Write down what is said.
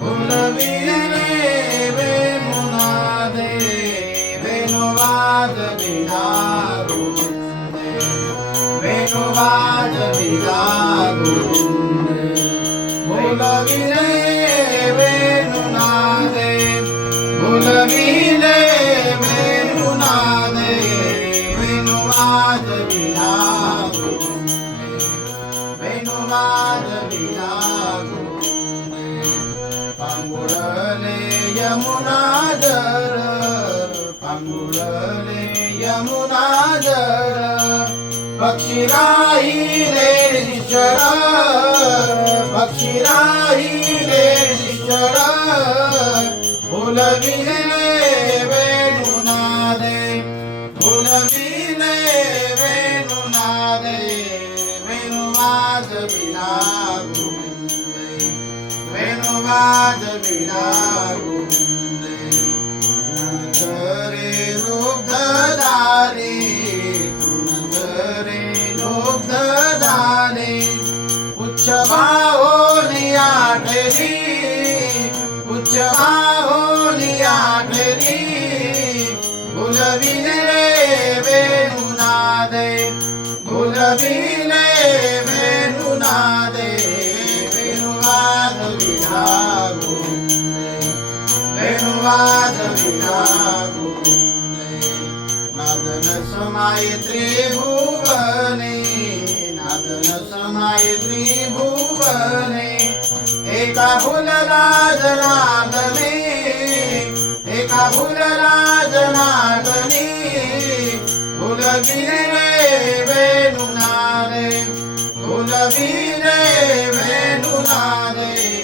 फुलविले वेणुनादे वेणुवाद विलागुंदे वेणुवाद विलागुंदे फुलविले वेणुनादे फुलविले वेणुनादे वेणुवाद विलागुंदे वेणुवाद विलागुंदे पांगुळले यमुना जर पांगुळले यमुना जर पक्षी राहिले निश्चर पक्षी राहिले निश्चर फुलविले वेणुनादे फुलविले वेणुनादे वेणुवाद विना गोविंदे वेणुवाद विना गोविंदे करे उच्च बाहोनी आठरी उच्च बाहोनी आठरी वेणुवाद विलागुंदे नादन समाय त्रिभुवने नादन समाय त्रिभुवने एका फुलराज नागने एका फुलराज नागने फुलविले वेणुनारे फुलविले वेणुनारे